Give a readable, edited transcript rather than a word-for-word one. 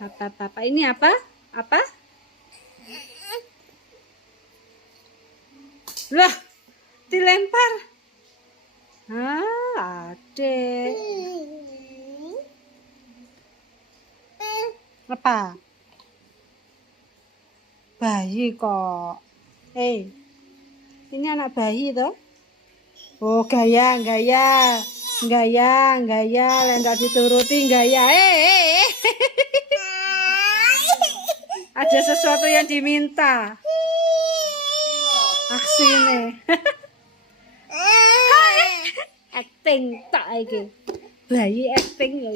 Apa? Ini apa? Apa? Lah, dilempar. Adek. Apa? Bayi kok. Ini anak bayi toh? Oh, gaya. Enggak dituruti gaya. Ada sesuatu yang diminta. Aksi ini. Acting tak iki. Bayi acting ya.